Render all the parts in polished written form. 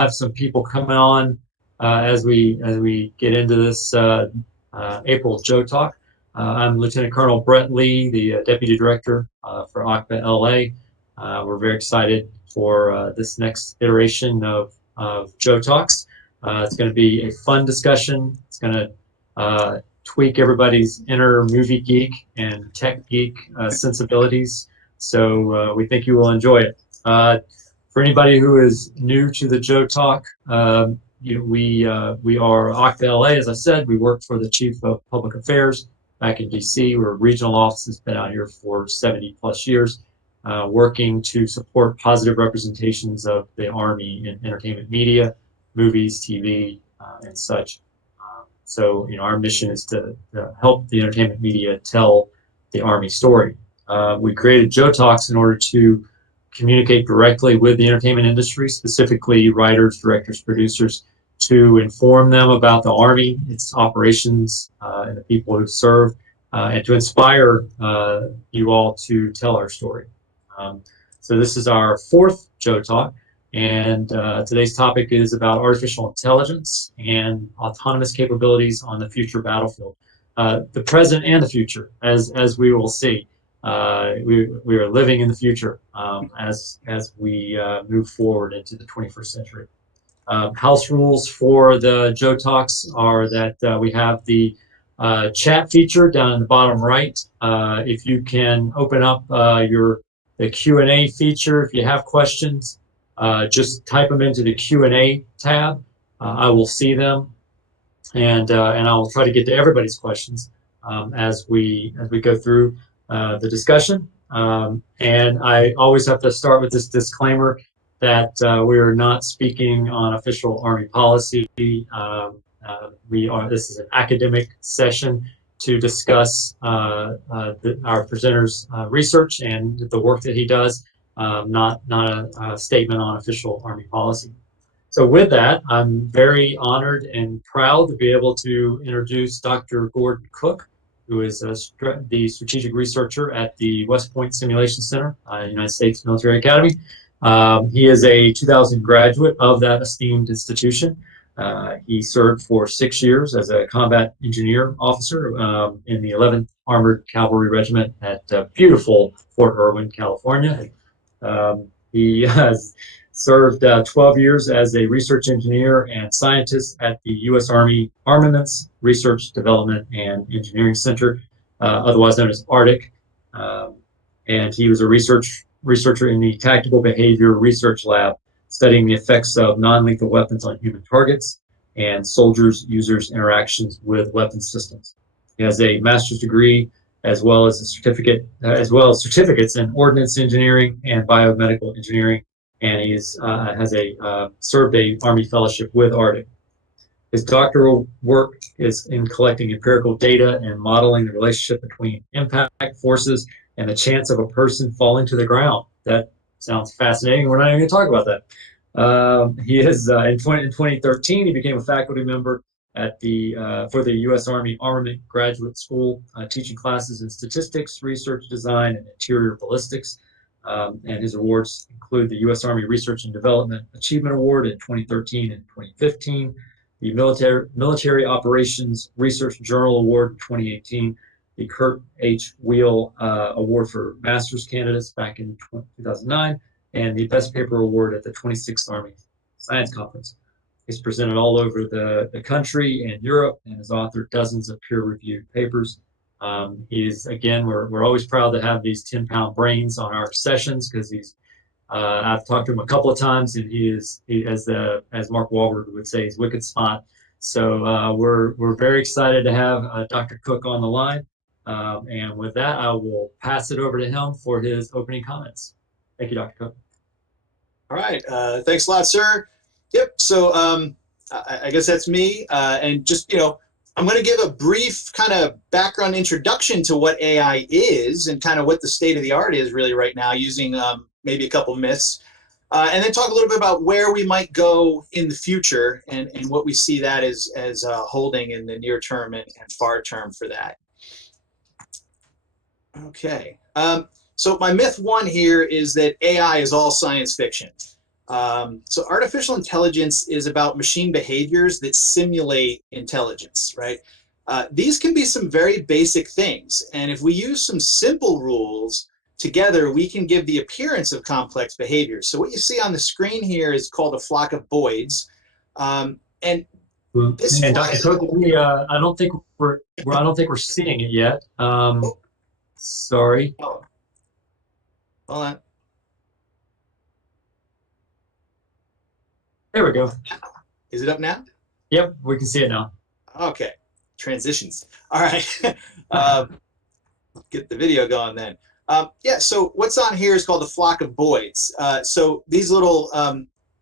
have some people coming on as we get into this April Joe Talk. I'm Lieutenant Colonel Brett Lee, the Deputy Director for OCPA-LA. We're very excited for this next iteration of Joe Talks. It's going to be a fun discussion. It's going to tweak everybody's inner movie geek and tech geek sensibilities. So we think you will enjoy it. For anybody who is new to the Joe Talk, we are OCPA-LA, as I said. We work for the Chief of Public Affairs back in DC. We're a regional office that's been out here for 70 plus years, working to support positive representations of the Army in entertainment media, movies, TV, and such. So, our mission is to help the entertainment media tell the Army story. We created Joe Talks in order to communicate directly with the entertainment industry, specifically writers, directors, producers, to inform them about the Army, its operations, and the people who serve, and to inspire you all to tell our story. So this is our fourth Joe Talk, and today's topic is about artificial intelligence and autonomous capabilities on the future battlefield, the present and the future, as we will see. We are living in the future as we move forward into the 21st century. House rules for the Joe Talks are that we have the chat feature down in the bottom right. If you can open up the Q&A feature, if you have questions, just type them into the Q&A tab. I will see them, and I will try to get to everybody's questions as we go through the discussion. And I always have to start with this disclaimer that we are not speaking on official Army policy. This is an academic session to discuss our presenter's research and the work that he does, not a statement on official Army policy. So with that, I'm very honored and proud to be able to introduce Dr. Gordon Cooke, who is the strategic researcher at the West Point Simulation Center, United States Military Academy. He is a 2000 graduate of that esteemed institution. He served for 6 years as a combat engineer officer in the 11th Armored Cavalry Regiment at beautiful Fort Irwin, California. He has served 12 years as a research engineer and scientist at the U.S. Army Armaments Research Development and Engineering Center, otherwise known as ARCTIC. And he was a researcher in the Tactical Behavior Research Lab, studying the effects of non-lethal weapons on human targets and soldiers' users' interactions with weapon systems. He has a master's degree as well as certificates in ordnance engineering and biomedical engineering, and he served a Army fellowship with ARCTIC. His doctoral work is in collecting empirical data and modeling the relationship between impact forces and the chance of a person falling to the ground. That sounds fascinating. We're not even going to talk about that. He is in 2013. He became a faculty member at for the U.S. Army Armament Graduate School, teaching classes in statistics, research design, and interior ballistics. And his awards include the U.S. Army Research and Development Achievement Award in 2013 and 2015, the Military Operations Research Journal Award in 2018, the Kurt H. Wheel Award for Master's Candidates back in 2009, and the Best Paper Award at the 26th Army Science Conference. He's presented all over the country and Europe and has authored dozens of peer-reviewed papers. We're always proud to have these 10-pound brains on our sessions because I've talked to him a couple of times, and as Mark Wahlberg would say, he's wicked smart. So we're very excited to have Dr. Cooke on the line. And with that, I will pass it over to him for his opening comments. Thank you, Dr. Cooke. All right. Thanks a lot, sir. Yep. So I guess that's me. And just, I'm going to give a brief kind of background introduction to what AI is and kind of what the state of the art is really right now, using maybe a couple myths. And then talk a little bit about where we might go in the future and what we see that as holding in the near term and far term for that. Okay. So my myth one here is that AI is all science fiction. So artificial intelligence is about machine behaviors that simulate intelligence, right? These can be some very basic things. And if we use some simple rules together, we can give the appearance of complex behaviors. So what you see on the screen here is called a flock of boids. And this And flock Dr. Cooke, I don't think we're seeing it yet. Sorry. oh, hold on. There we go. Is it up now? Yep, we can see it now. Okay, transitions. All right, get the video going then. Yeah, so what's on here is called the flock of boids. So these little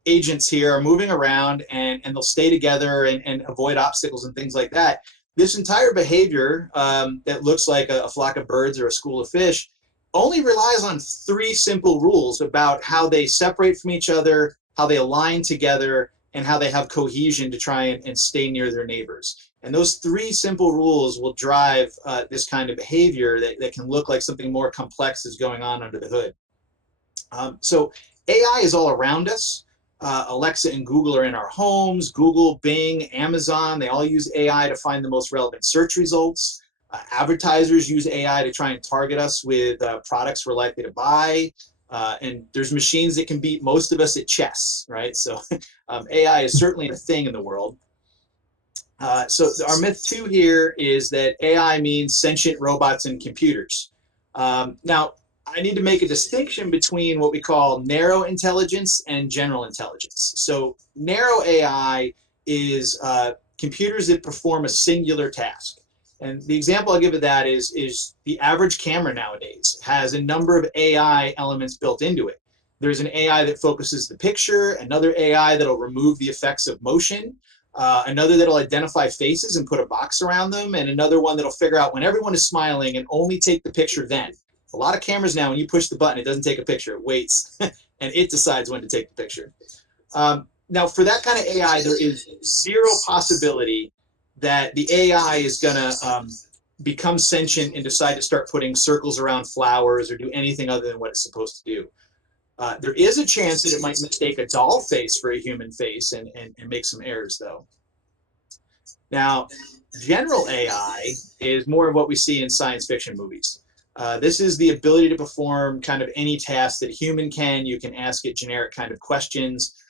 agents here are moving around and they'll stay together and avoid obstacles and things like that. This entire behavior that looks like a flock of birds or a school of fish only relies on three simple rules about how they separate from each other, how they align together, and how they have cohesion to try and stay near their neighbors. And those three simple rules will drive this kind of behavior that can look like something more complex is going on under the hood. So AI is all around us. Alexa and Google are in our homes. Google, Bing, Amazon, they all use AI to find the most relevant search results. Advertisers use AI to try and target us with products we're likely to buy. And there's machines that can beat most of us at chess, right? So AI is certainly a thing in the world. So our myth 2 here is that AI means sentient robots and computers. Now, I need to make a distinction between what we call narrow intelligence and general intelligence. So narrow AI is computers that perform a singular task. And the example I'll give of that is the average camera nowadays has a number of AI elements built into it. There's an AI that focuses the picture, another AI that'll remove the effects of motion, another that'll identify faces and put a box around them, and another one that'll figure out when everyone is smiling and only take the picture then. A lot of cameras now, when you push the button, it doesn't take a picture, it waits, and it decides when to take the picture. Now, for that kind of AI, there is zero possibility that the AI is going to become sentient and decide to start putting circles around flowers or do anything other than what it's supposed to do. There is a chance that it might mistake a doll face for a human face and make some errors, though. Now, general AI is more of what we see in science fiction movies. This is the ability to perform kind of any task that a human can. You can ask it generic kind of questions.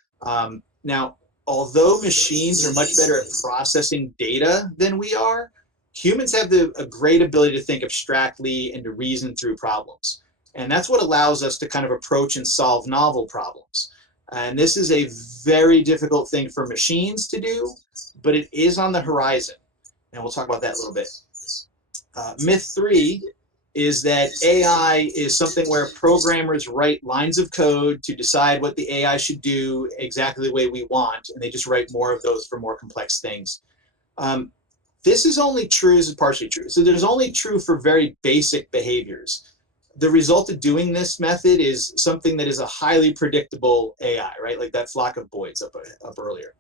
Now, although machines are much better at processing data than we are, humans have a great ability to think abstractly and to reason through problems. And that's what allows us to kind of approach and solve novel problems. And this is a very difficult thing for machines to do, but it is on the horizon. And we'll talk about that a little bit. Myth 3 is that AI is something where programmers write lines of code to decide what the AI should do exactly the way we want, and they just write more of those for more complex things. This is only true, this is partially true. So there's only true for very basic behaviors. The result of doing this method is something that is a highly predictable AI, right? Like that flock of boids up earlier.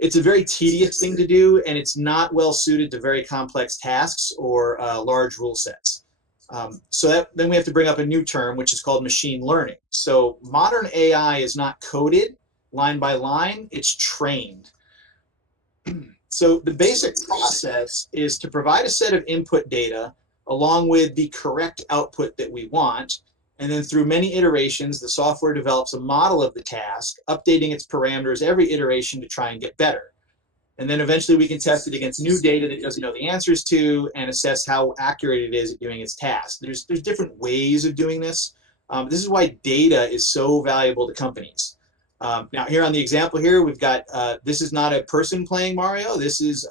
It's a very tedious thing to do, and it's not well suited to very complex tasks or large rule sets. So then we have to bring up a new term, which is called machine learning. So modern AI is not coded line by line, it's trained. So the basic process is to provide a set of input data along with the correct output that we want. And then through many iterations, the software develops a model of the task, updating its parameters every iteration to try and get better. And then eventually we can test it against new data that it doesn't know the answers to and assess how accurate it is at doing its task. There's different ways of doing this. This is why data is so valuable to companies. Now here on the example here, we've got, this is not a person playing Mario. This is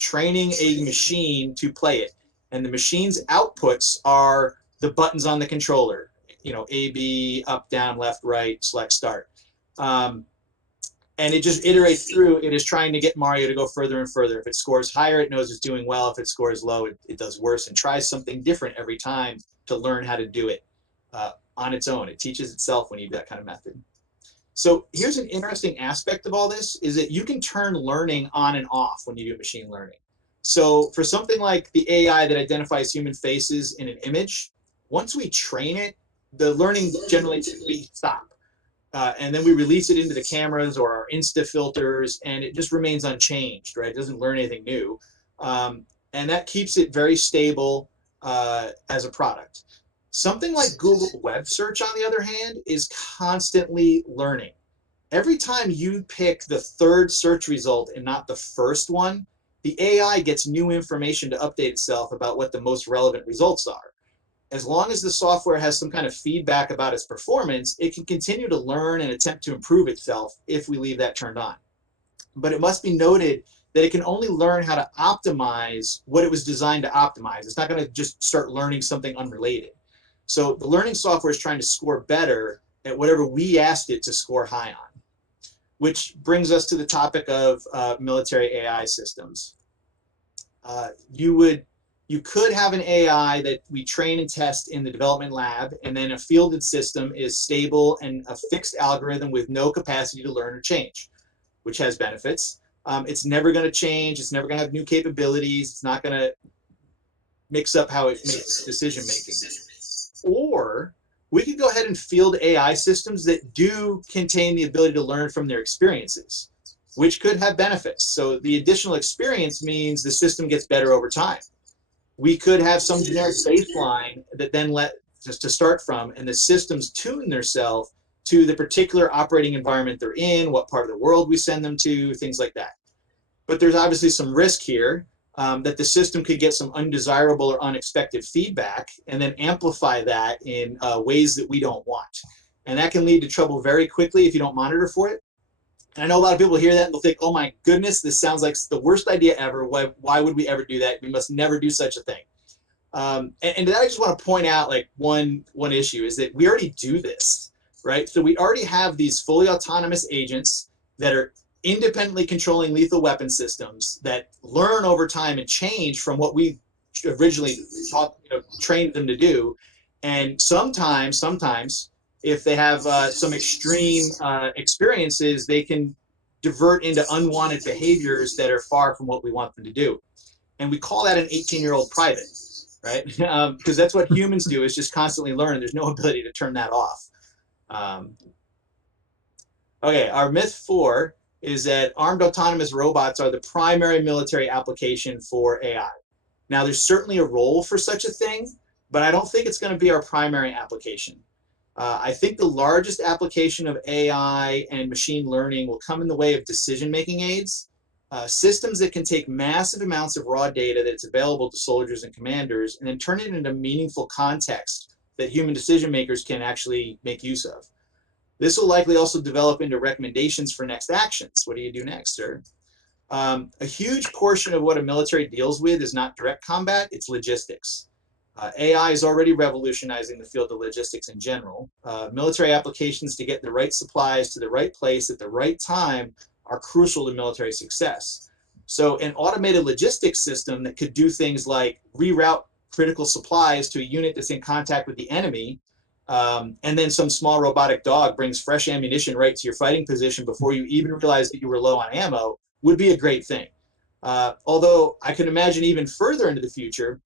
training a machine to play it. And the machine's outputs are the buttons on the controller, you know, A, B, up, down, left, right, select, start. And it just iterates through. It is trying to get Mario to go further and further. If it scores higher, it knows it's doing well. If it scores low, it does worse and tries something different every time to learn how to do it on its own. It teaches itself when you do that kind of method. So here's an interesting aspect of all this is that you can turn learning on and off when you do machine learning. So for something like the AI that identifies human faces in an image, once we train it, the learning generally we stop. and then we release it into the cameras or our Insta filters, and it just remains unchanged, right? It doesn't learn anything new. And that keeps it very stable as a product. Something like Google Web Search, on the other hand, is constantly learning. Every time you pick the third search result and not the first one, the AI gets new information to update itself about what the most relevant results are. As long as the software has some kind of feedback about its performance, it can continue to learn and attempt to improve itself if we leave that turned on. But it must be noted that it can only learn how to optimize what it was designed to optimize. It's not going to just start learning something unrelated. So the learning software is trying to score better at whatever we asked it to score high on, which brings us to the topic of military AI systems. You could have an AI that we train and test in the development lab, and then a fielded system is stable and a fixed algorithm with no capacity to learn or change, which has benefits. It's never going to change. It's never going to have new capabilities. It's not going to mix up how it makes decision making. Or we could go ahead and field AI systems that do contain the ability to learn from their experiences, which could have benefits. So the additional experience means the system gets better over time. We could have some generic baseline that then just to start from, and the systems tune themselves to the particular operating environment they're in, what part of the world we send them to, things like that. But there's obviously some risk here that the system could get some undesirable or unexpected feedback and then amplify that in ways that we don't want. And that can lead to trouble very quickly if you don't monitor for it. And I know a lot of people hear that and they'll think, oh my goodness, this sounds like the worst idea ever. Why would we ever do that? We must never do such a thing. And I just want to point out like one issue is that we already do this, right? So we already have these fully autonomous agents that are independently controlling lethal weapon systems that learn over time and change from what we originally trained them to do. And sometimes if they have some extreme experiences, they can divert into unwanted behaviors that are far from what we want them to do. And we call that an 18-year-old private, right? Because that's what humans do, is just constantly learn. There's no ability to turn that off. Okay, our myth 4 is that armed autonomous robots are the primary military application for AI. Now, there's certainly a role for such a thing, but I don't think it's going to be our primary application. I think the largest application of AI and machine learning will come in the way of decision-making aids, systems that can take massive amounts of raw data that's available to soldiers and commanders and then turn it into meaningful context that human decision makers can actually make use of. This will likely also develop into recommendations for next actions. What do you do next, sir? A huge portion of what a military deals with is not direct combat, it's logistics. AI is already revolutionizing the field of logistics in general. Military applications to get the right supplies to the right place at the right time are crucial to military success. So an automated logistics system that could do things like reroute critical supplies to a unit that's in contact with the enemy, and then some small robotic dog brings fresh ammunition right to your fighting position before you even realize that you were low on ammo, would be a great thing. Although I can imagine even further into the future,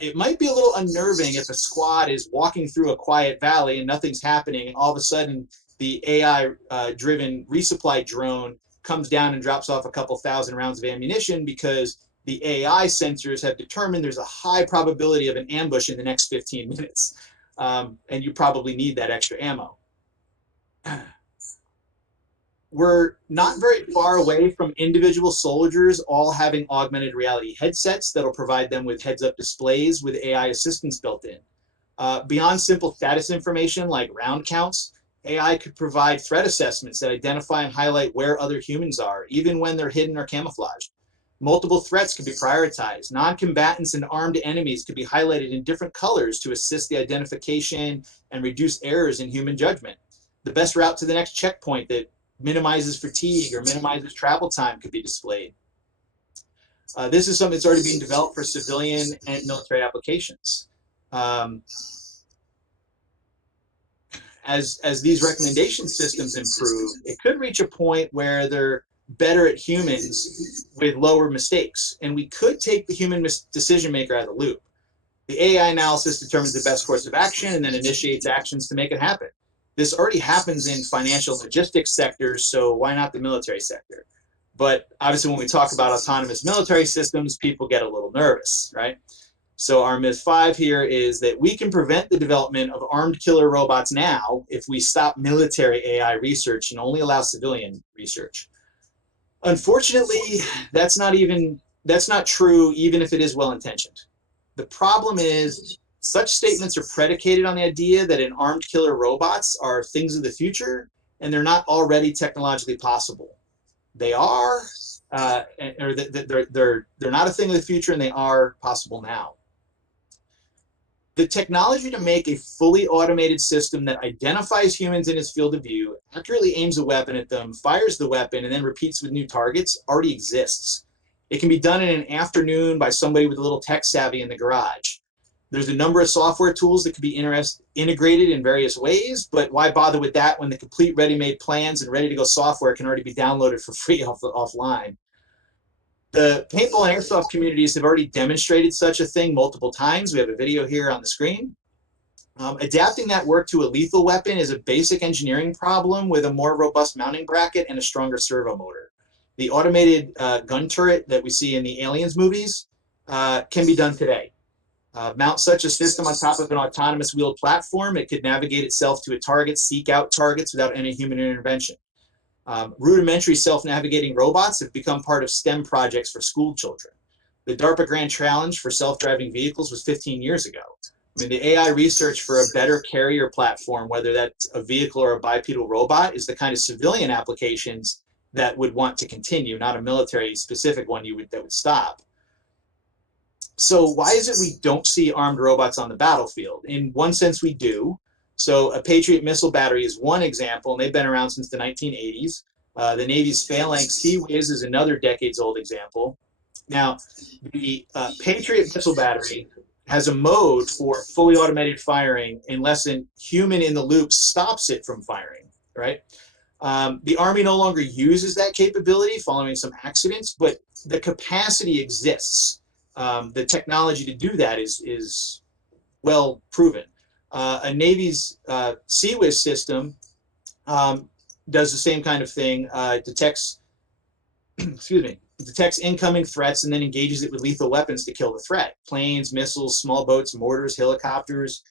it might be a little unnerving if a squad is walking through a quiet valley and nothing's happening, and all of a sudden the AI-driven resupply drone comes down and drops off a couple thousand rounds of ammunition because the AI sensors have determined there's a high probability of an ambush in the next 15 minutes, and you probably need that extra ammo. We're not very far away from individual soldiers all having augmented reality headsets that'll provide them with heads-up displays with AI assistance built in. Beyond simple status information like round counts, AI could provide threat assessments that identify and highlight where other humans are, even when they're hidden or camouflaged. Multiple threats could be prioritized. Non-combatants and armed enemies could be highlighted in different colors to assist the identification and reduce errors in human judgment. The best route to the next checkpoint that minimizes fatigue or minimizes travel time could be displayed. This is something that's already being developed for civilian and military applications. As these recommendation systems improve, it could reach a point where they're better at humans with lower mistakes, and we could take the human decision maker out of the loop. The AI analysis determines the best course of action and then initiates actions to make it happen. This already happens in financial logistics sectors, so why not the military sector? But obviously, when we talk about autonomous military systems, people get a little nervous, right? So our myth 5 here is that we can prevent the development of armed killer robots now if we stop military AI research and only allow civilian research. Unfortunately, that's not true, even if it is well intentioned. The problem is such statements are predicated on the idea that an armed killer robots are things of the future and they're not already technologically possible. They are, or they're not a thing of the future, and they are possible now. The technology to make a fully automated system that identifies humans in its field of view, accurately aims a weapon at them, fires the weapon, and then repeats with new targets already exists. It can be done in an afternoon by somebody with a little tech savvy in the garage. There's a number of software tools that can be integrated in various ways, but why bother with that when the complete ready-made plans and ready-to-go software can already be downloaded for free offline? The paintball and airsoft communities have already demonstrated such a thing multiple times. We have a video here on the screen. Adapting that work to a lethal weapon is a basic engineering problem with a more robust mounting bracket and a stronger servo motor. The automated gun turret that we see in the Aliens movies can be done today. Mount such a system on top of an autonomous wheeled platform, it could navigate itself to a target, seek out targets without any human intervention. Rudimentary self-navigating robots have become part of STEM projects for school children. The DARPA Grand Challenge for self-driving vehicles was 15 years ago. I mean, the AI research for a better carrier platform, whether that's a vehicle or a bipedal robot, is the kind of civilian applications that would want to continue, not a military-specific one that would stop. So why is it we don't see armed robots on the battlefield? In one sense, we do. So a Patriot missile battery is one example, and they've been around since the 1980s. The Navy's Phalanx Sea Whiz is another decades-old example. Now, the Patriot missile battery has a mode for fully automated firing unless a human in the loop stops it from firing, right? The Army no longer uses that capability following some accidents, but the capacity exists. The technology to do that is well proven. A Navy's Sea Whiz system does the same kind of thing. Detects, detects incoming threats and then engages it with lethal weapons to kill the threat. Planes, missiles, small boats, mortars, helicopters.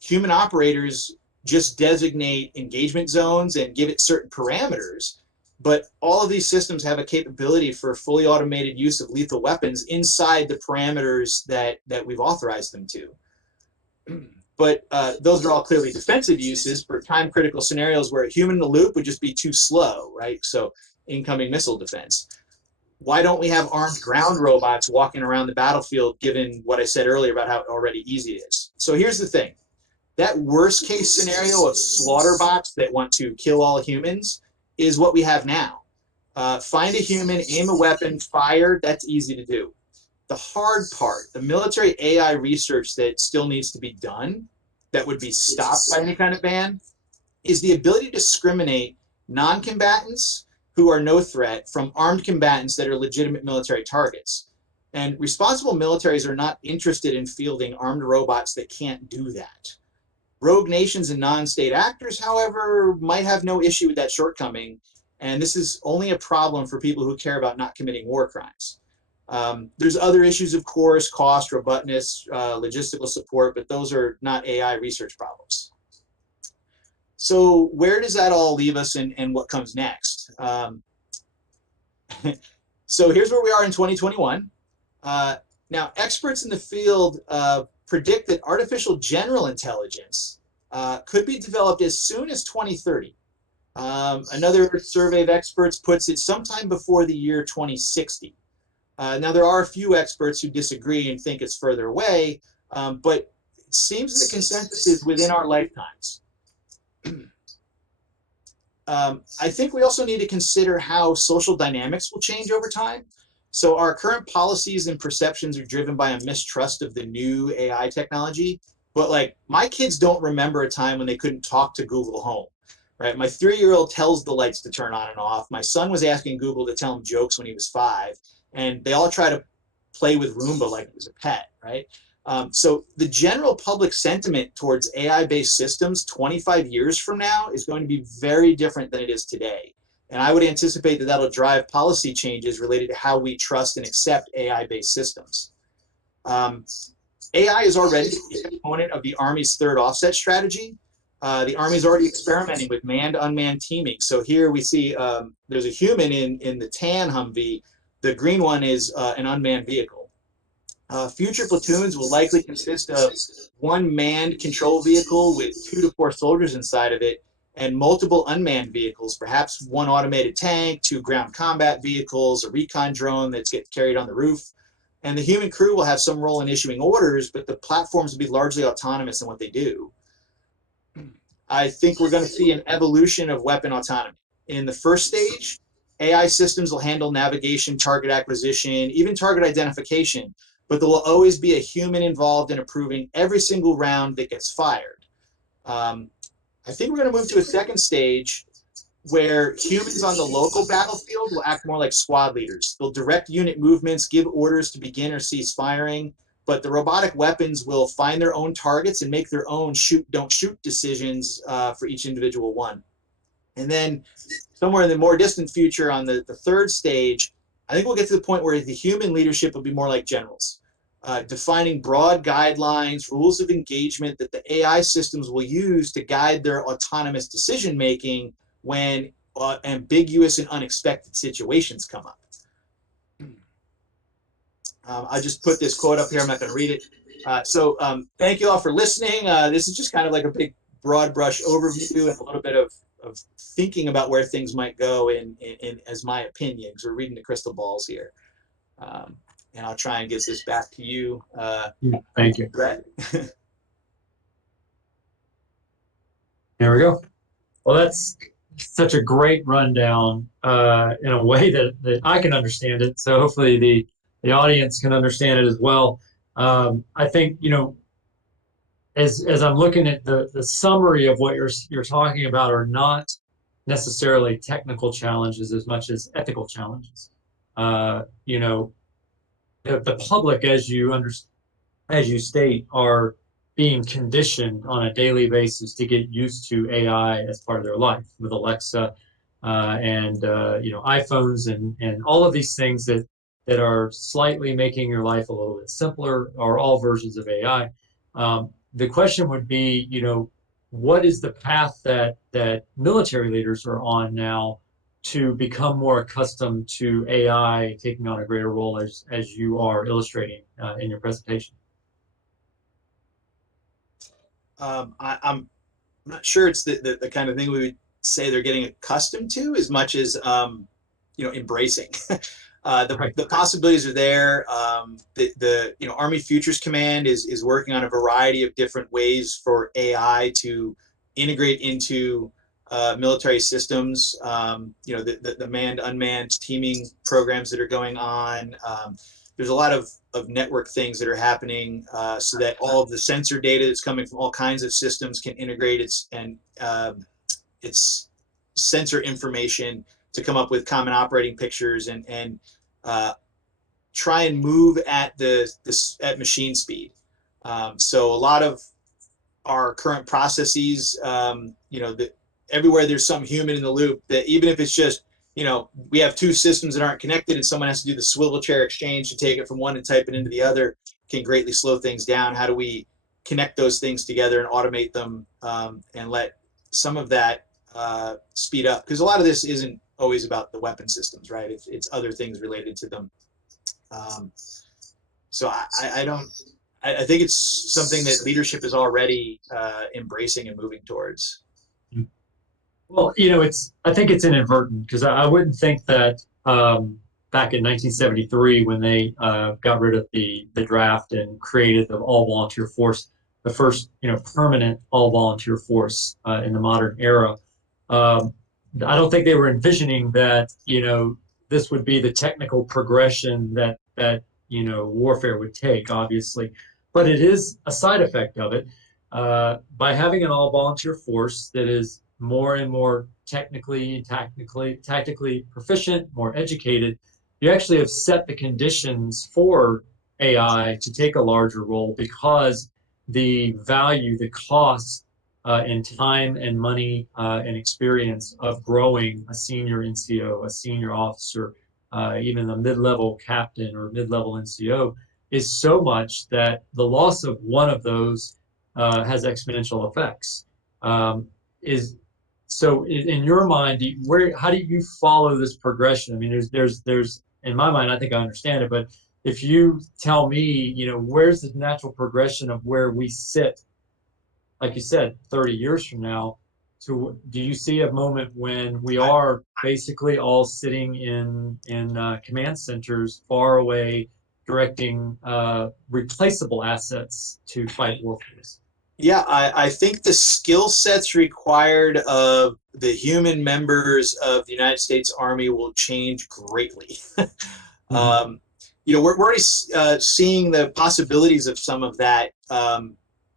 Human operators just designate engagement zones and give it certain parameters. But all of these systems have a capability for fully automated use of lethal weapons inside the parameters that we've authorized them to. But those are all clearly defensive uses for time-critical scenarios where a human in the loop would just be too slow, right? So incoming missile defense. Why don't we have armed ground robots walking around the battlefield, given what I said earlier about how already easy it is? So here's the thing. That worst-case scenario of slaughter bots that want to kill all humans is what we have now. Find a human, aim a weapon, fire, that's easy to do. The hard part, the military AI research that still needs to be done, that would be stopped by any kind of ban, is the ability to discriminate non-combatants who are no threat from armed combatants that are legitimate military targets. And responsible militaries are not interested in fielding armed robots that can't do that. Rogue nations and non-state actors, however, might have no issue with that shortcoming, and this is only a problem for people who care about not committing war crimes. There's other issues, of course, cost, robustness, logistical support, but those are not AI research problems. So where does that all leave us, and what comes next? So here's where we are in 2021. Now, experts in the field predict that artificial general intelligence could be developed as soon as 2030. Another survey of experts puts it sometime before the year 2060. Now, there are a few experts who disagree and think it's further away, but it seems the consensus is within our lifetimes. I think we also need to consider how social dynamics will change over time. So our current policies and perceptions are driven by a mistrust of the new AI technology. But like, my kids don't remember a time when they couldn't talk to Google Home, right? My 3-year-old tells the lights to turn on and off. My son was asking Google to tell him jokes when he was 5, and they all try to play with Roomba like it was a pet, right? So the general public sentiment towards AI-based systems 25 years from now is going to be very different than it is today. And I would anticipate that that'll drive policy changes related to how we trust and accept AI-based systems. AI is already a component of the Army's third offset strategy. The Army is already experimenting with manned-unmanned teaming. So here we see there's a human in the tan Humvee. The green one is an unmanned vehicle. Future platoons will likely consist of one manned control vehicle with 2 to 4 soldiers inside of it, and multiple unmanned vehicles, perhaps one automated tank, 2 ground combat vehicles, a recon drone that's carried on the roof. And the human crew will have some role in issuing orders, but the platforms will be largely autonomous in what they do. I think we're going to see an evolution of weapon autonomy. In the first stage, AI systems will handle navigation, target acquisition, even target identification, but there will always be a human involved in approving every single round that gets fired. I think we're going to move to a second stage where humans on the local battlefield will act more like squad leaders. They'll direct unit movements, give orders to begin or cease firing, but the robotic weapons will find their own targets and make their own shoot, don't shoot decisions for each individual one. And then somewhere in the more distant future on the third stage, I think we'll get to the point where the human leadership will be more like generals, defining broad guidelines, rules of engagement that the AI systems will use to guide their autonomous decision-making when ambiguous and unexpected situations come up. I just put this quote up here. I'm not going to read it. Thank you all for listening. This is just kind of like a big broad brush overview and a little bit of thinking about where things might go in as my opinion, because we're reading the crystal balls here. And I'll try and get this back to you. Thank you, Brett. There we go. Well, that's such a great rundown in a way that I can understand it. So hopefully the audience can understand it as well. I think, as I'm looking at the summary of what you're talking about are not necessarily technical challenges as much as ethical challenges. The public, as you state, are being conditioned on a daily basis to get used to AI as part of their life with Alexa and iPhones and all of these things that are slightly making your life a little bit simpler are all versions of AI. The question would be, what is the path that military leaders are on now to become more accustomed to AI taking on a greater role as you are illustrating in your presentation? I'm not sure it's the kind of thing we would say they're getting accustomed to as much as embracing. The possibilities are there. The Army Futures Command is working on a variety of different ways for AI to integrate into military systems. The manned unmanned teaming programs that are going on. There's a lot of network things that are happening so that all of the sensor data that's coming from all kinds of systems can integrate its sensor information to come up with common operating pictures and try and move at at machine speed. So a lot of our current processes, everywhere there's some human in the loop, that even if it's just we have 2 systems that aren't connected and someone has to do the swivel chair exchange to take it from one and type it into the other, can greatly slow things down. How do we connect those things together and automate them and let some of that speed up? Because a lot of this isn't always about the weapon systems, right? It's other things related to them. So I think it's something that leadership is already embracing and moving towards. Well, I think it's inadvertent, because I wouldn't think that back in 1973, when they got rid of the draft and created the all volunteer force, the first permanent all volunteer force in the modern era, I don't think they were envisioning that this would be the technical progression that warfare would take, obviously, but it is a side effect of it. By having an all volunteer force that is more and more tactically proficient, more educated, you actually have set the conditions for AI to take a larger role because the value, the cost in time and money and experience of growing a senior NCO, a senior officer, even a mid-level captain or mid-level NCO is so much that the loss of one of those has exponential effects. Is so in your mind, how do you follow this progression? I mean, there's in my mind, I think I understand it, but if you tell me, where's the natural progression of where we sit, like you said, 30 years from now, do you see a moment when we are basically all sitting in command centers far away, directing replaceable assets to fight warfare? Yeah, I think the skill sets required of the human members of the United States Army will change greatly. um, we're already seeing the possibilities of some of that.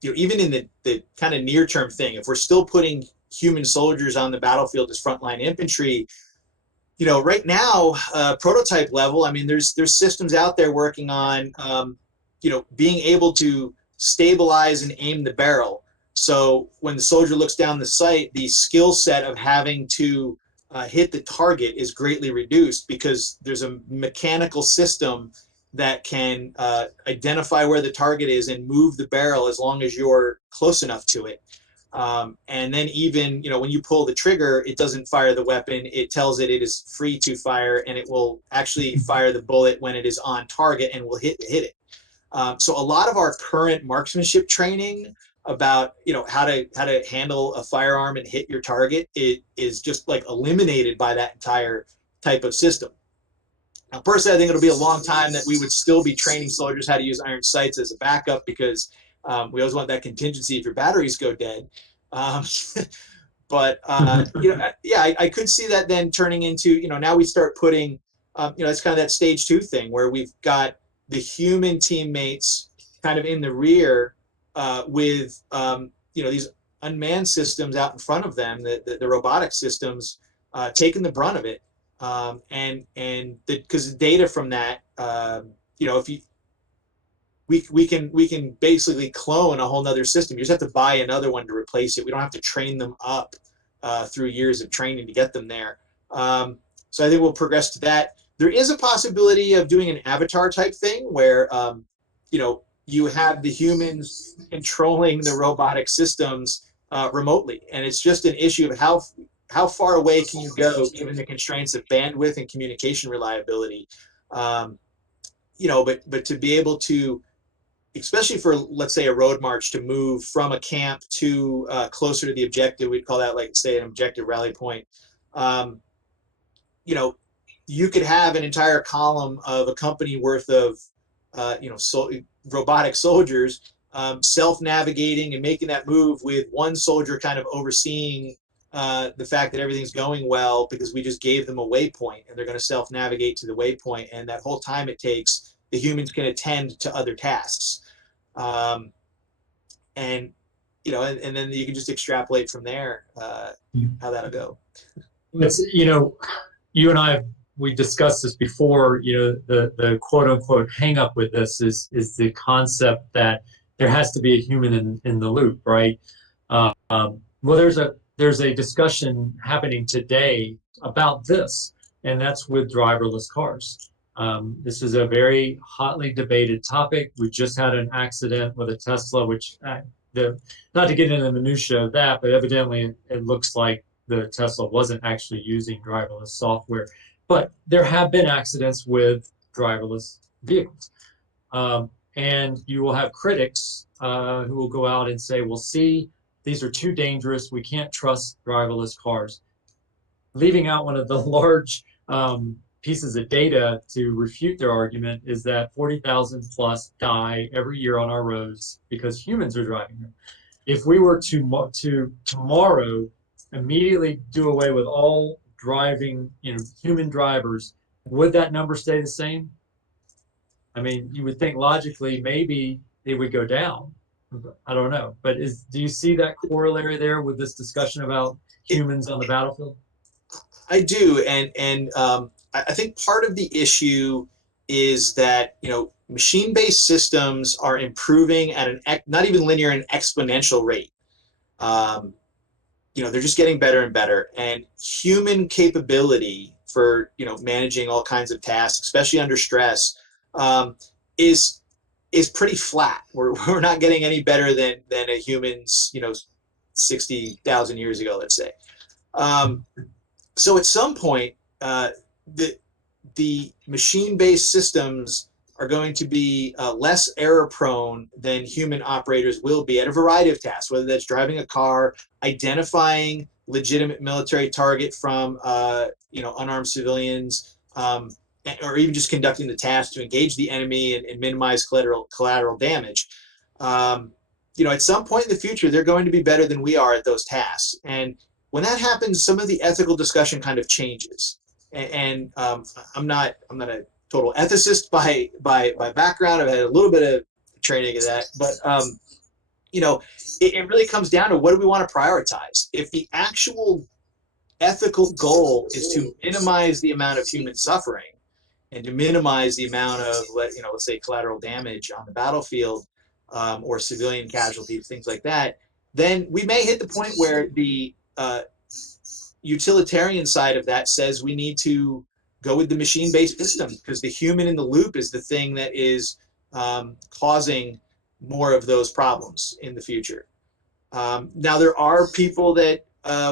Even in the kind of near-term thing, if we're still putting human soldiers on the battlefield as frontline infantry, right now, prototype level, I mean, there's systems out there working on, being able to stabilize and aim the barrel. So when the soldier looks down the sight, the skill set of having to hit the target is greatly reduced because there's a mechanical system that can identify where the target is and move the barrel as long as you're close enough to it. And then even, when you pull the trigger, it doesn't fire the weapon. It tells it is free to fire, and it will actually fire the bullet when it is on target and will hit it. So a lot of our current marksmanship training about, how to handle a firearm and hit your target, it is just like eliminated by that entire type of system. Now, personally, I think it'll be a long time that we would still be training soldiers how to use iron sights as a backup because we always want that contingency if your batteries go dead. But yeah, I could see that then turning into, now we start putting, it's kind of that stage 2 thing where we've got the human teammates kind of in the rear with, these unmanned systems out in front of them, the robotic systems taking the brunt of it. And because the data from that, if you, we can basically clone a whole nother system. You just have to buy another one to replace it. We don't have to train them up through years of training to get them there. So I think we'll progress to that. There is a possibility of doing an avatar type thing where, you have the humans controlling the robotic systems remotely. And it's just an issue of how far away can you go given the constraints of bandwidth and communication reliability. But to be able to, especially for, let's say, a road march, to move from a camp to closer to the objective, we'd call that, like, say, an objective rally point. You could have an entire column of a company worth of, robotic soldiers self-navigating and making that move with one soldier kind of overseeing the fact that everything's going well because we just gave them a waypoint and they're going to self-navigate to the waypoint. And that whole time it takes, the humans can attend to other tasks. And then you can just extrapolate from there how that'll go. It's, you and I, we discussed this before, the quote unquote hang up with this is the concept that there has to be a human in the loop, right? Well, there's a discussion happening today about this, and that's with driverless cars. This is a very hotly debated topic. We just had an accident with a Tesla, which not to get into the minutia of that, but evidently it looks like the Tesla wasn't actually using driverless software. But there have been accidents with driverless vehicles. And you will have critics who will go out and say, well, see, these are too dangerous. We can't trust driverless cars. Leaving out one of the large pieces of data to refute their argument is that 40,000 plus die every year on our roads because humans are driving them. If we were to tomorrow immediately do away with all driving, human drivers, would that number stay the same? I mean, you would think logically maybe it would go down. I don't know, but do you see that corollary there with this discussion about humans on the battlefield? I do, and I think part of the issue is that, machine-based systems are improving at not even linear, an exponential rate. Um, they're just getting better and better, and human capability for managing all kinds of tasks, especially under stress, um, is pretty flat. We're not getting any better than a human's 60,000 years ago, let's say. So at some point, the machine-based systems are going to be less error prone than human operators will be at a variety of tasks, whether that's driving a car, identifying legitimate military target from unarmed civilians, or even just conducting the task to engage the enemy and minimize collateral damage. At some point in the future, they're going to be better than we are at those tasks. And when that happens, some of the ethical discussion kind of changes. And I'm not a total ethicist by background. I've had a little bit of training in that, but it really comes down to, what do we want to prioritize? If the actual ethical goal is to minimize the amount of human suffering and to minimize the amount of let's say collateral damage on the battlefield, or civilian casualties, things like that, then we may hit the point where the utilitarian side of that says we need to go with the machine-based system, because the human in the loop is the thing that is causing more of those problems in the future. Now, there are people that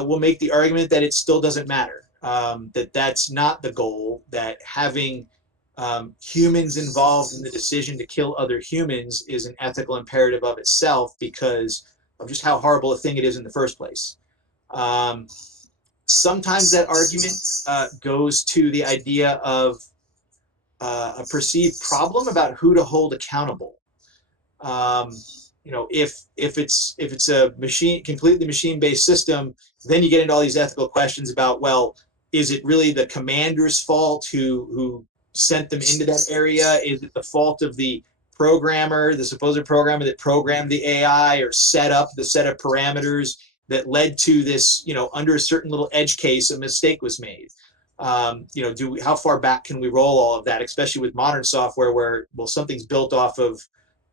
will make the argument that it still doesn't matter, that that's not the goal, that having humans involved in the decision to kill other humans is an ethical imperative of itself, because of just how horrible a thing it is in the first place. Sometimes that argument goes to the idea of a perceived problem about who to hold accountable. If it's a completely machine-based system, then you get into all these ethical questions about, well, is it really the commander's fault who sent them into that area? Is it the fault of the programmer, the supposed programmer that programmed the AI or set up the set of parameters that led to this, under a certain little edge case, a mistake was made? How far back can we roll all of that, especially with modern software where, well, something's built off of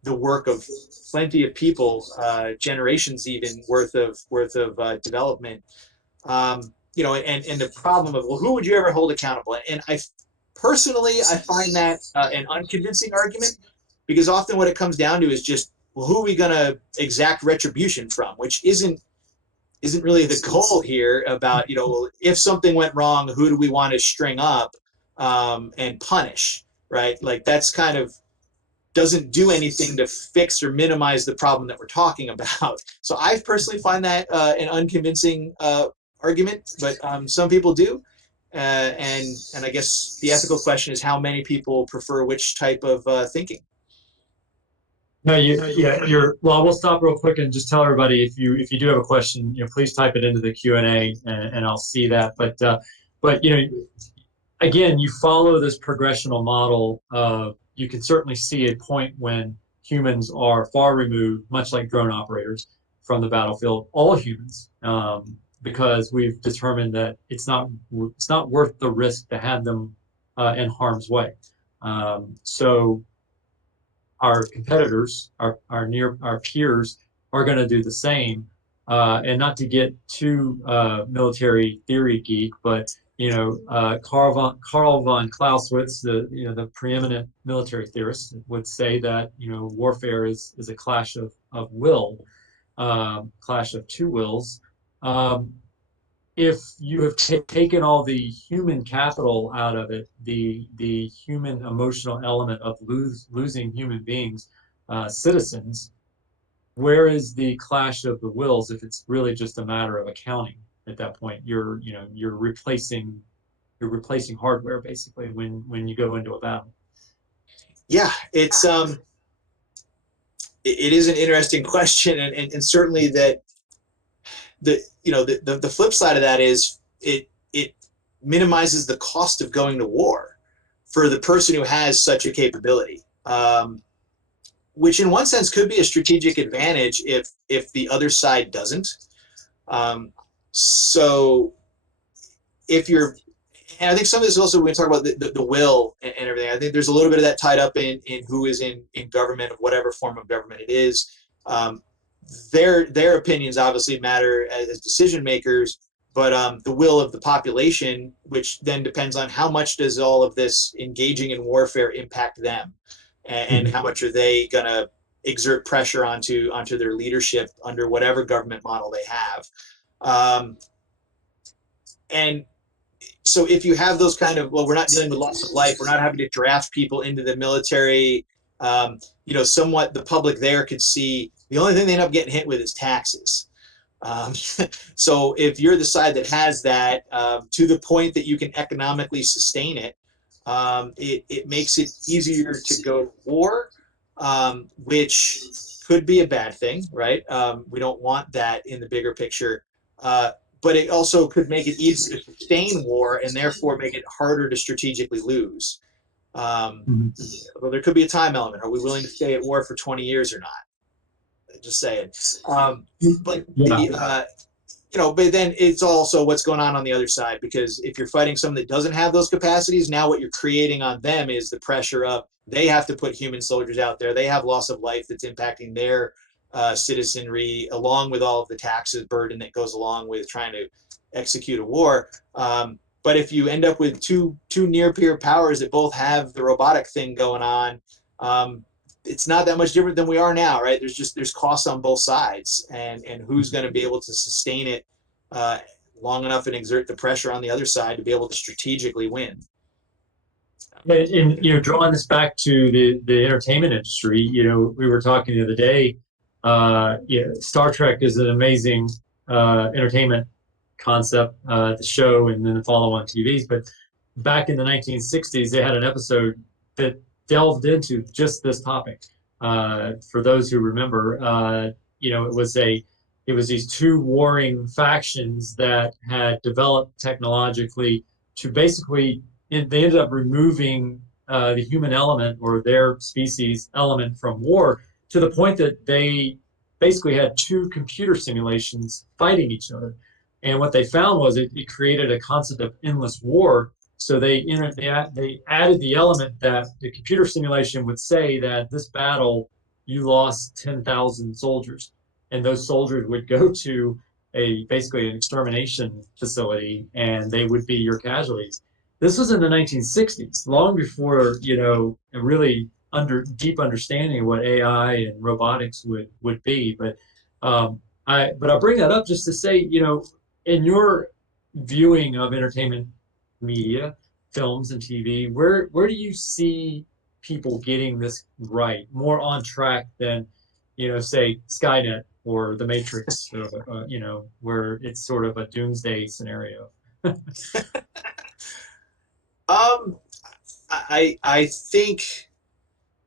the work of plenty of people, generations even worth of development. And the problem of, well, who would you ever hold accountable? And I find that an unconvincing argument, because often what it comes down to is just, well, who are we going to exact retribution from, which isn't really the goal here. About, if something went wrong, who do we want to string up and punish, right? Like, that's kind of doesn't do anything to fix or minimize the problem that we're talking about. So I personally find that an unconvincing argument, but some people do. And I guess the ethical question is, how many people prefer which type of thinking? No, well, we'll stop real quick and just tell everybody, if you do have a question, please type it into the Q&A, and I'll see that. But again, you follow this progressional model. You can certainly see a point when humans are far removed, much like drone operators, from the battlefield. All humans, because we've determined that it's not worth the risk to have them in harm's way. So our competitors, our peers, are going to do the same. And not to get too military theory geek, but Karl von Clausewitz, the preeminent military theorist, would say that warfare is a clash of will, clash of two wills. If you have taken all the human capital out of it, the human emotional element of losing human beings, citizens, where is the clash of the wills if it's really just a matter of accounting? At that point, you're replacing hardware basically when you go into a battle. Yeah, it is an interesting question, and certainly that the flip side of that is it minimizes the cost of going to war for the person who has such a capability, which in one sense could be a strategic advantage if the other side doesn't. So if you're, and I think some of this also, when we talk about the will and everything, I think there's a little bit of that tied up in who is in government, whatever form of government it is. Their opinions obviously matter as decision makers, but the will of the population, which then depends on how much does all of this engaging in warfare impact them, and how much are they going to exert pressure onto their leadership under whatever government model they have. And so if you have those kind of, well, we're not dealing with loss of life, we're not having to draft people into the military, somewhat the public there could see the only thing they end up getting hit with is taxes. So if you're the side that has that, to the point that you can economically sustain it, it makes it easier to go to war, which could be a bad thing, right? We don't want that in the bigger picture. But it also could make it easier to sustain war and therefore make it harder to strategically lose. Well, there could be a time element. Are we willing to stay at war for 20 years or not? Just saying. But then it's also what's going on the other side, because if you're fighting someone that doesn't have those capacities, now what you're creating on them is the pressure of they have to put human soldiers out there. They have loss of life that's impacting their citizenry, along with all of the taxes burden that goes along with trying to execute a war. But if you end up with two near peer powers that both have the robotic thing going on, it's not that much different than we are now, right? There's costs on both sides, and who's going to be able to sustain it long enough and exert the pressure on the other side to be able to strategically win. And drawing this back to the entertainment industry, we were talking the other day. Star Trek is an amazing entertainment concept, the show, and then the follow-on TVs. But back in the 1960s, they had an episode that delved into just this topic. For those who remember, it was these two warring factions that had developed technologically to basically, they ended up removing the human element, or their species element, from war, to the point that they basically had two computer simulations fighting each other. And what they found was it created a concept of endless war. So they added the element that the computer simulation would say that this battle, you lost 10,000 soldiers. And those soldiers would go to basically an extermination facility, and they would be your casualties. This was in the 1960s, long before, a really deep understanding of what AI and robotics would be. But I bring that up just to say, in your viewing of entertainment media, films and TV, where do you see people getting this right, more on track than, say Skynet or The Matrix, or, where it's sort of a doomsday scenario? I think,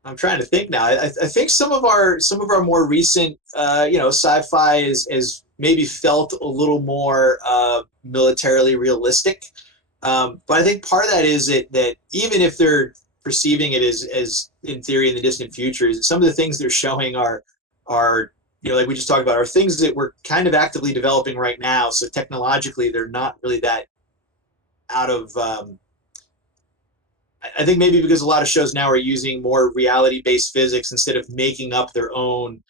I'm trying to think now. I think some of our more recent, sci-fi is maybe felt a little more militarily realistic. But I think part of that is that even if they're perceiving it as in theory in the distant future, is some of the things they're showing are like we just talked about, are things that we're kind of actively developing right now. So technologically, they're not really that out of. I think maybe because a lot of shows now are using more reality-based physics instead of making up their own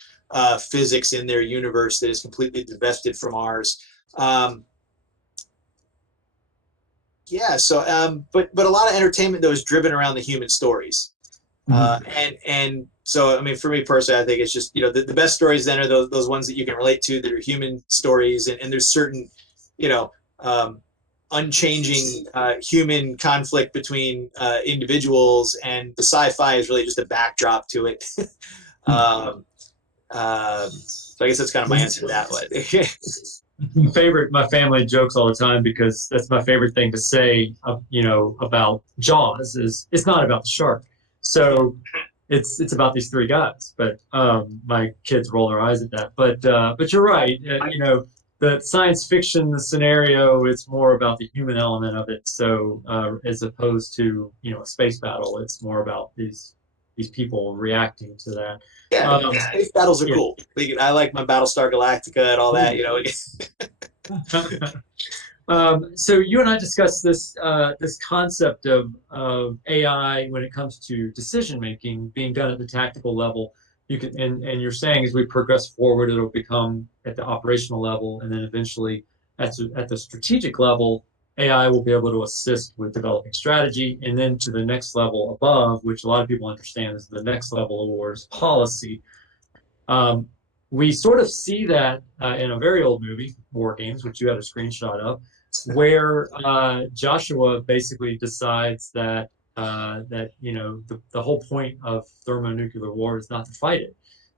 physics in their universe that is completely divested from ours. But a lot of entertainment though is driven around the human stories. And so, I mean, for me personally, I think it's just, the best stories then are those ones that you can relate to, that are human stories, and there's certain, unchanging human conflict between individuals, and the sci-fi is really just a backdrop to it. So I guess that's kind of my answer to that one. My family jokes all the time, because that's my favorite thing to say, about Jaws, is it's not about the shark. So it's about these three guys. But my kids roll their eyes at that. But you're right. The science fiction, the scenario, it's more about the human element of it. So as opposed to a space battle, it's more about these people reacting to that. Yeah, space battles are cool. I like my Battlestar Galactica and all that. So you and I discussed this concept of AI when it comes to decision making being done at the tactical level. You can and you're saying as we progress forward, it'll become at the operational level, and then eventually at the strategic level, AI will be able to assist with developing strategy, and then to the next level above, which a lot of people understand is the next level of war is policy. Um, we sort of see that in a very old movie, War Games, which you had a screenshot of, where Joshua basically decides that the whole point of thermonuclear war is not to fight it.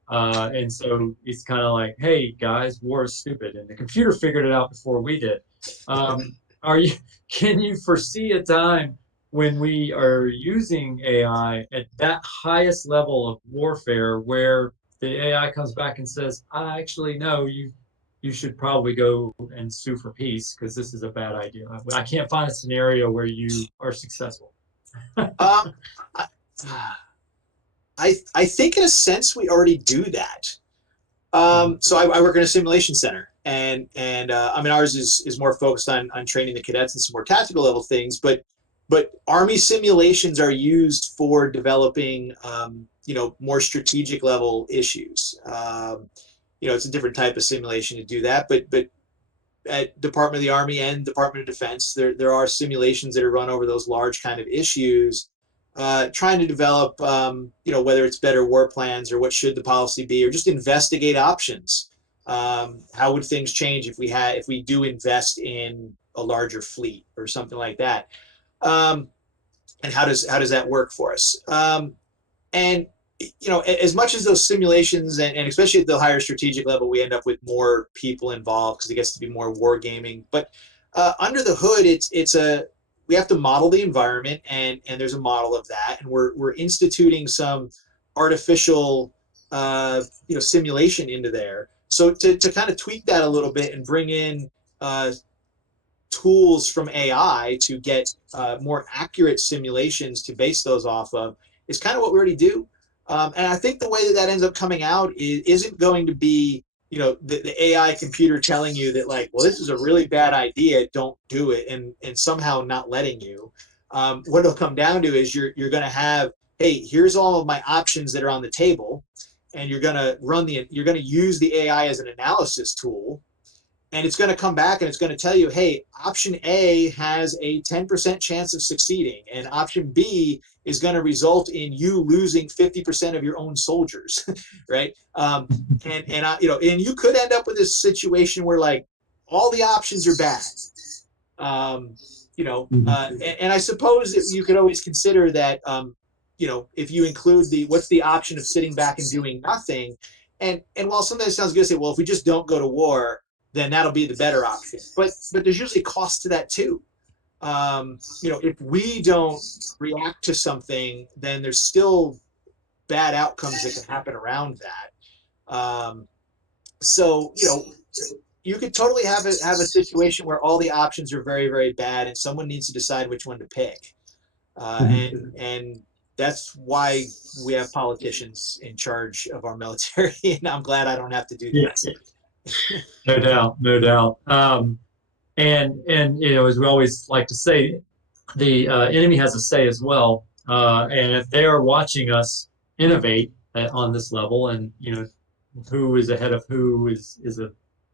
And so it's kind of like, hey guys, war is stupid, and the computer figured it out before we did. Are you? Can you foresee a time when we are using AI at that highest level of warfare where the AI comes back and says, "I actually know you should probably go and sue for peace because this is a bad idea. I can't find a scenario where you are successful." Um, I, I think in a sense we already do that. So I work in a simulation center, and I mean ours is more focused on training the cadets and some more tactical level things, but Army simulations are used for developing more strategic level issues. It's a different type of simulation to do that, but at Department of the Army and Department of Defense, there are simulations that are run over those large kind of issues, trying to develop, whether it's better war plans or what should the policy be, or just investigate options. How would things change if we do invest in a larger fleet or something like that? And how does that work for us? And as much as those simulations and especially at the higher strategic level, we end up with more people involved because it gets to be more wargaming. But under the hood, we have to model the environment, and there's a model of that, and we're instituting some artificial simulation into there. So to kind of tweak that a little bit and bring in tools from AI to get more accurate simulations to base those off of is kind of what we already do. And I think the way that ends up coming out isn't going to be, the AI computer telling you that like, well, this is a really bad idea, don't do it, and somehow not letting you. What it'll come down to is you're going to have, hey, here's all of my options that are on the table, and you're going to use the AI as an analysis tool, and it's going to come back and it's going to tell you, hey, option A has a 10% chance of succeeding, and option B is going to result in you losing 50% of your own soldiers, right? And you could end up with this situation where like all the options are bad. And I suppose that you could always consider that, if you include what's the option of sitting back and doing nothing, and while sometimes it sounds good to say, well, if we just don't go to war, then that'll be the better option. But there's usually cost to that too. If we don't react to something, then there's still bad outcomes that can happen around that. So you could totally have a situation where all the options are very, very bad, and someone needs to decide which one to pick. And that's why we have politicians in charge of our military, and I'm glad I don't have to do that. Yes, no doubt, no doubt. And as we always like to say, the enemy has a say as well. And if they are watching us innovate on this level, and who is ahead of who is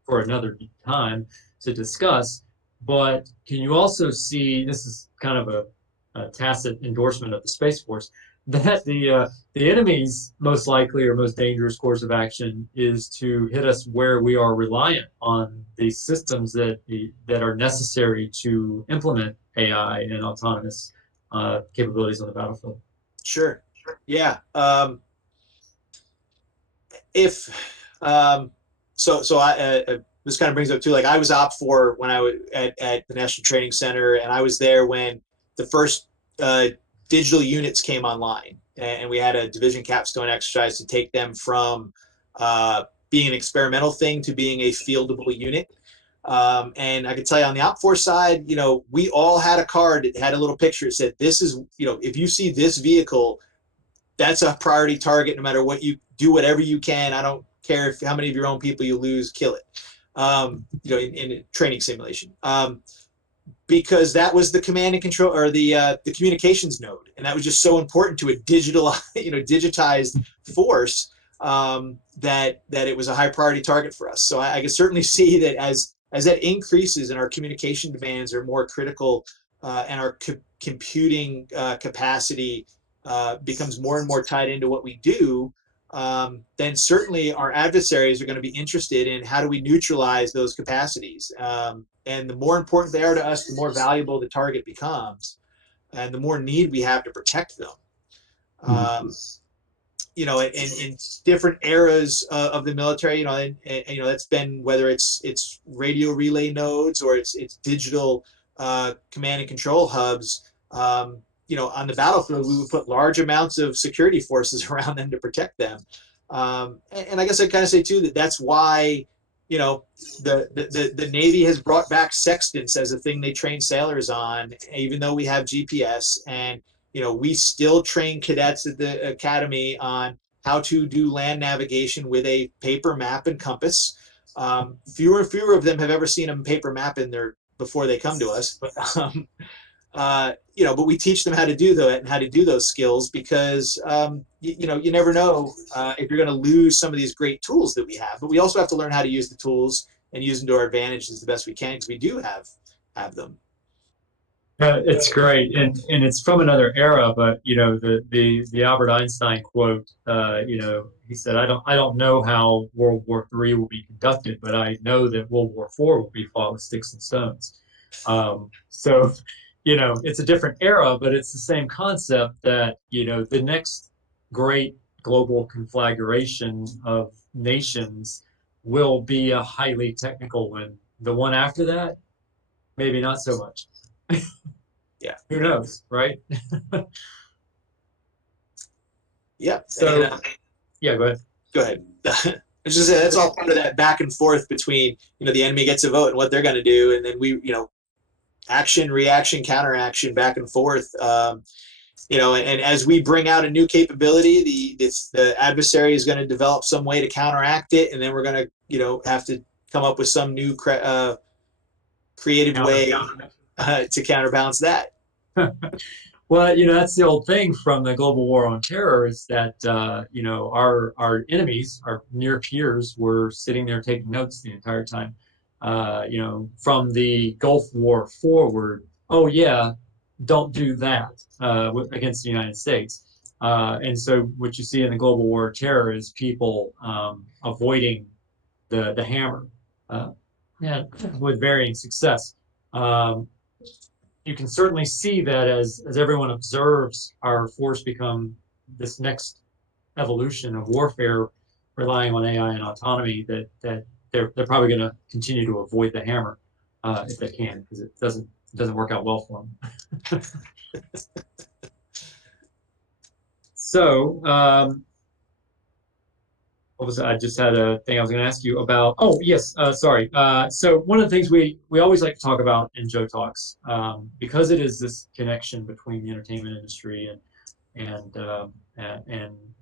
for another time to discuss. But can you also see, this is kind of a tacit endorsement of the Space Force, that the enemy's most likely or most dangerous course of action is to hit us where we are reliant on the systems that are necessary to implement AI and autonomous capabilities on the battlefield. Sure. Yeah. If so I this kind of brings up too, like I was OPT4 when I was at the National Training Center, and I was there when the first digital units came online, and we had a division capstone exercise to take them from being an experimental thing to being a fieldable unit. And I can tell you on the OPT4 side, we all had a card that had a little picture that said, this is, if you see this vehicle, that's a priority target. No matter what you do, whatever you can. I don't care how many of your own people you lose, kill it. In a training simulation. because that was the command and control, or the communications node, and that was just so important to a digital, digitized force, that it was a high priority target for us. So I can certainly see that as that increases and our communication demands are more critical, and our computing capacity becomes more and more tied into what we do, then certainly our adversaries are going to be interested in how do we neutralize those capacities. And the more important they are to us, the more valuable the target becomes, and the more need we have to protect them. In different eras of the military, that's been, whether it's radio relay nodes or it's digital command and control hubs. On the battlefield, we would put large amounts of security forces around them to protect them. And I guess I'd kind of say too that that's why, the Navy has brought back sextants as a thing they train sailors on, even though we have GPS. And we still train cadets at the academy on how to do land navigation with a paper map and compass. Fewer and fewer of them have ever seen a paper map in there before they come to us. But we teach them how to do that and how to do those skills, because you never know if you're going to lose some of these great tools that we have. But we also have to learn how to use the tools and use them to our advantage as the best we can, because we do have them. It's great, and it's from another era, but the Albert Einstein quote. He said, I don't know how World War III will be conducted, but I know that World War IV will be fought with sticks and stones. So, it's a different era, but it's the same concept that the next great global conflagration of nations will be a highly technical one. The one after that, maybe not so much. Yeah. Who knows, right? Yeah. So, And, yeah, go ahead. go ahead. It's just that's all part of that back and forth between the enemy gets a vote and what they're going to do, and then we action, reaction, counteraction, back and forth. And as we bring out a new capability, the adversary is going to develop some way to counteract it, and then we're going to have to come up with some new creative way to counterbalance that. Well, that's the old thing from the global war on terror, is that our enemies, our near peers, were sitting there taking notes the entire time. From the Gulf War forward. Oh yeah, don't do that against the United States. And so what you see in the global war of terror is people avoiding the hammer, yeah, with varying success. You can certainly see that as everyone observes our force become this next evolution of warfare, relying on AI and autonomy, that they're probably going to continue to avoid the hammer if they can, because it doesn't work out well for them. So, what was I just had a thing I was going to ask you about? Oh yes, sorry. So one of the things we always like to talk about in Joe Talks, because it is this connection between the entertainment industry and the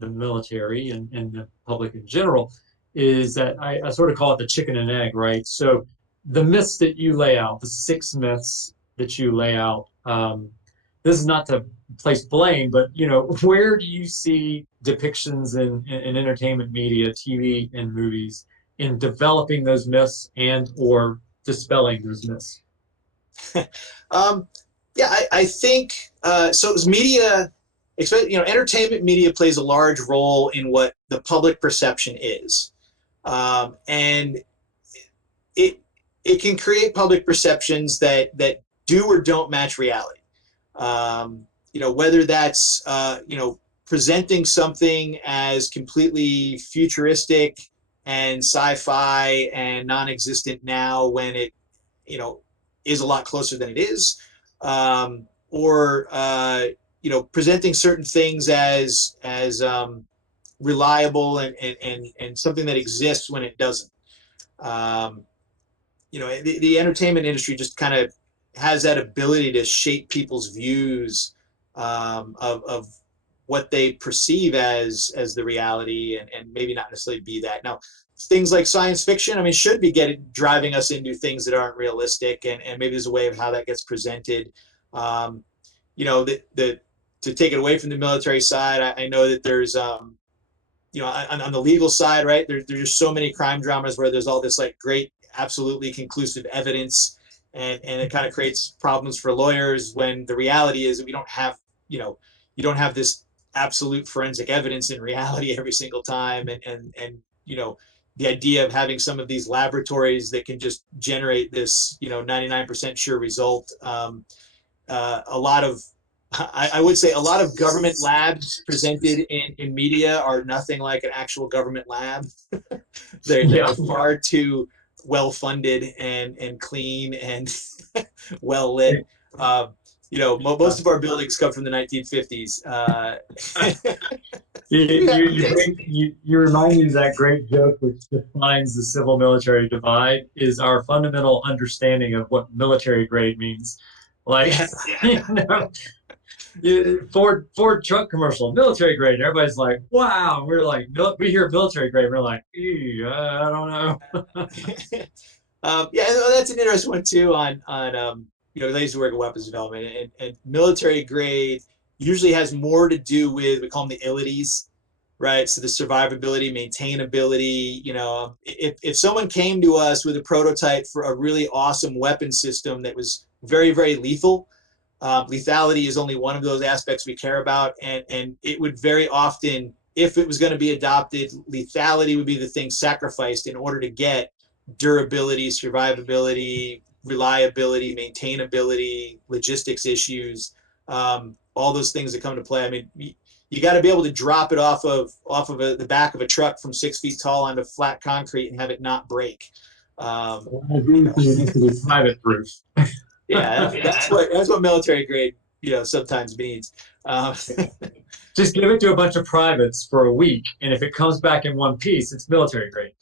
military and the public in general, is that I sort of call it the chicken and egg, right? So the myths that you lay out, the 6 myths that you lay out, this is not to place blame, but where do you see depictions in entertainment media, TV and movies, in developing those myths and or dispelling those myths? Yeah, I think so. As media, entertainment media plays a large role in what the public perception is, and it can create public perceptions that do or don't match reality. Whether that's presenting something as completely futuristic and sci-fi and non-existent now, when it is a lot closer than it is, or presenting certain things as reliable and something that exists when it doesn't. The entertainment industry just kind of has that ability to shape people's views of what they perceive as the reality, and maybe not necessarily be that. Now, things like science fiction, I mean, should be driving us into things that aren't realistic, and maybe there's a way of how that gets presented. You know, to take it away from the military side, I know that there's you know, on the legal side, right? There's just so many crime dramas where there's all this like great, absolutely conclusive evidence, and it kind of creates problems for lawyers when the reality is that we don't have, you know, you don't have this absolute forensic evidence in reality every single time, and you know, the idea of having some of these laboratories that can just generate this, you know, 99% sure result. A lot of I would say a lot of government labs presented in media are nothing like an actual government lab. They're far too well funded and clean and well lit. You know, most of our buildings come from the 1950s. You remind me of that great joke which defines the civil military divide is our fundamental understanding of what military grade means. Like, you know, Ford truck commercial, military grade. And everybody's like, wow. We're like, we hear military grade. We're like, I don't know. Yeah, that's an interesting one too. You know, I used to work in weapons development, and military grade usually has more to do with, we call them the ilities, right? So the survivability, maintainability. You know, if someone came to us with a prototype for a really awesome weapon system that was very, very lethal. Lethality is only one of those aspects we care about, and it would very often, if it was going to be adopted, lethality would be the thing sacrificed in order to get durability, survivability, reliability, maintainability, logistics issues, all those things that come to play. I mean, you got to be able to drop it off of the back of a truck from 6 feet tall onto flat concrete and have it not break. Private proof. Yeah, that's what military grade, you know, sometimes means. Just give it to a bunch of privates for a week, and if it comes back in one piece, it's military grade.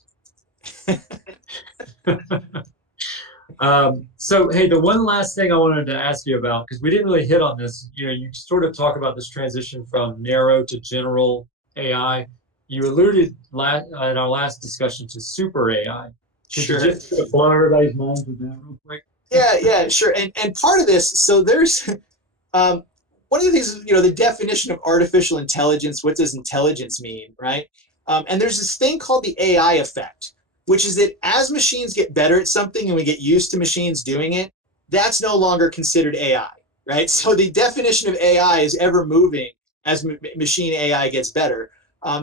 So, hey, the one last thing I wanted to ask you about, because we didn't really hit on this, you know, you sort of talk about this transition from narrow to general AI. You alluded in our last discussion to super AI. Could Sure. you just blow everybody's minds with that real quick? Yeah, sure. And part of this, so there's one of the things, you know, the definition of artificial intelligence. What does intelligence mean, right? And there's this thing called the AI effect, which is that as machines get better at something and we get used to machines doing it, that's no longer considered AI, right? So the definition of AI is ever moving as machine AI gets better.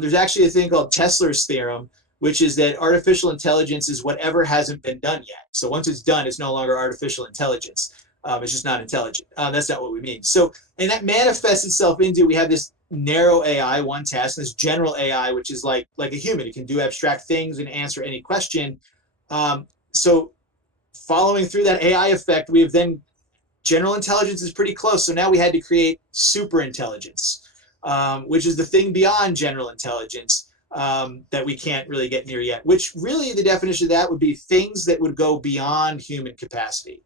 There's actually a thing called Tesler's theorem, which is that artificial intelligence is whatever hasn't been done yet. So once it's done, it's no longer artificial intelligence. It's just not intelligent. That's not what we mean. So, and that manifests itself into, we have this narrow AI, one task, this general AI, which is like a human. It can do abstract things and answer any question. So following through that AI effect, we have then general intelligence is pretty close. So now we had to create super intelligence, which is the thing beyond general intelligence. That we can't really get near yet, which really the definition of that would be things that would go beyond human capacity.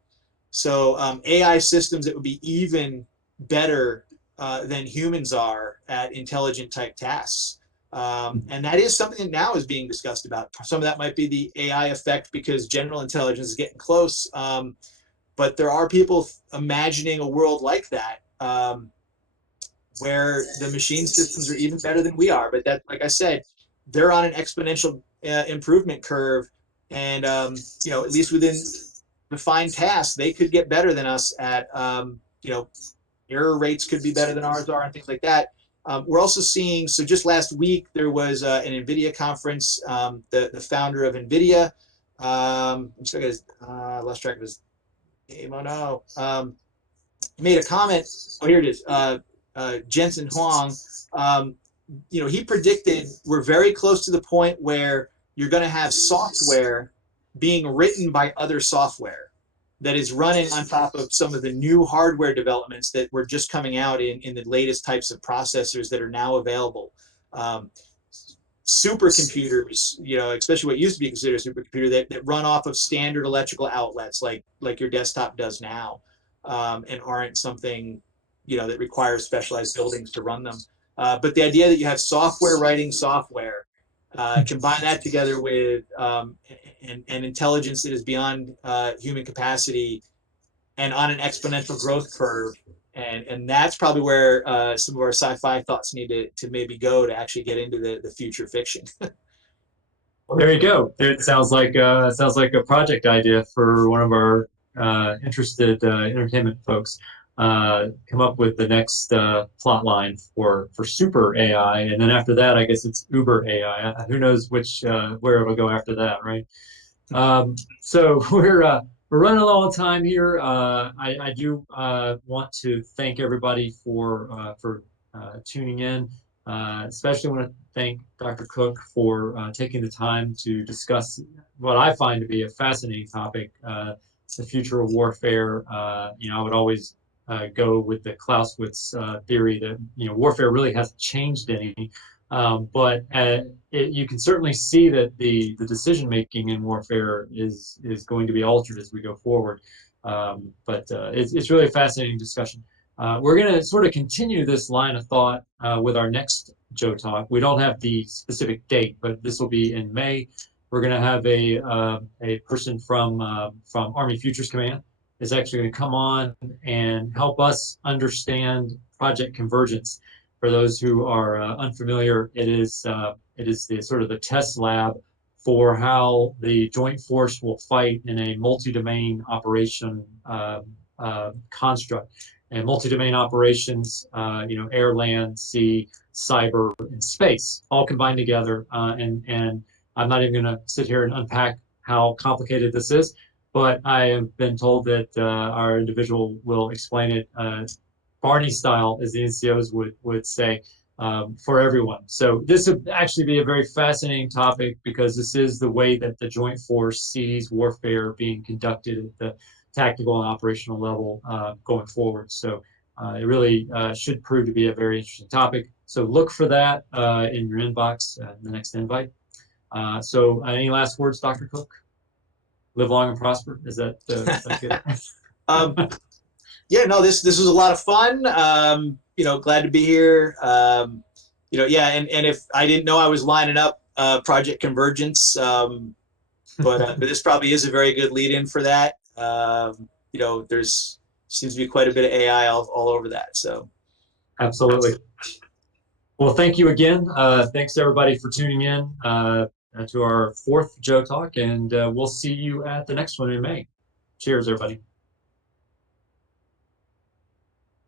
So AI systems that would be even better than humans are at intelligent type tasks. And that is something that now is being discussed about. Some of that might be the AI effect because general intelligence is getting close. But there are people imagining a world like that, where the machine systems are even better than we are. But that, like I said, they're on an exponential improvement curve, and you know, at least within defined tasks, they could get better than us at you know, error rates could be better than ours are, and things like that. We're also seeing, so just last week there was an NVIDIA conference. The founder of NVIDIA, I'm sorry, I lost track of his name. Oh no, made a comment. Oh, here it is. Jensen Huang. You know, he predicted we're very close to the point where you're going to have software being written by other software that is running on top of some of the new hardware developments that were just coming out in the latest types of processors that are now available. Supercomputers, you know, especially what used to be considered a supercomputer, that run off of standard electrical outlets like your desktop does now, and aren't something, you know, that requires specialized buildings to run them. But the idea that you have software writing software, combine that together with an intelligence that is beyond human capacity and on an exponential growth curve. And that's probably where some of our sci-fi thoughts need to maybe go to actually get into the future fiction. Well, there you go. It sounds like a project idea for one of our interested entertainment folks. Come up with the next plot line for super AI, and then after that, I guess it's Uber AI. Who knows which where it'll go after that, right? So we're running low on time here. I do want to thank everybody for tuning in. Especially want to thank Dr. Cooke for taking the time to discuss what I find to be a fascinating topic, the future of warfare. I would always go with the Clausewitz theory that warfare really hasn't changed any, but you can certainly see that the decision making in warfare is going to be altered as we go forward. But it's really a fascinating discussion. We're going to sort of continue this line of thought with our next Joe Talk. We don't have the specific date, but this will be in May. We're going to have a person from Army Futures Command is actually going to come on and help us understand Project Convergence. For those who are unfamiliar, it is the sort of the test lab for how the joint force will fight in a multi-domain operation construct. And multi-domain operations, air, land, sea, cyber, and space, all combined together. And I'm not even going to sit here and unpack how complicated this is, but I have been told that our individual will explain it Barney style, as the NCOs would say, for everyone. So this would actually be a very fascinating topic because this is the way that the joint force sees warfare being conducted at the tactical and operational level going forward. So it really should prove to be a very interesting topic. So look for that in your inbox, the next invite. So any last words, Dr. Cooke? Live long and prosper. Is that good? Yeah, no, this was a lot of fun. Glad to be here. And if I didn't know I was lining up Project Convergence, but this probably is a very good lead-in for that. There's seems to be quite a bit of AI all over that. So, absolutely. Well, thank you again. Thanks everybody for tuning in to our fourth Joe Talk, and we'll see you at the next one in May. Cheers, everybody.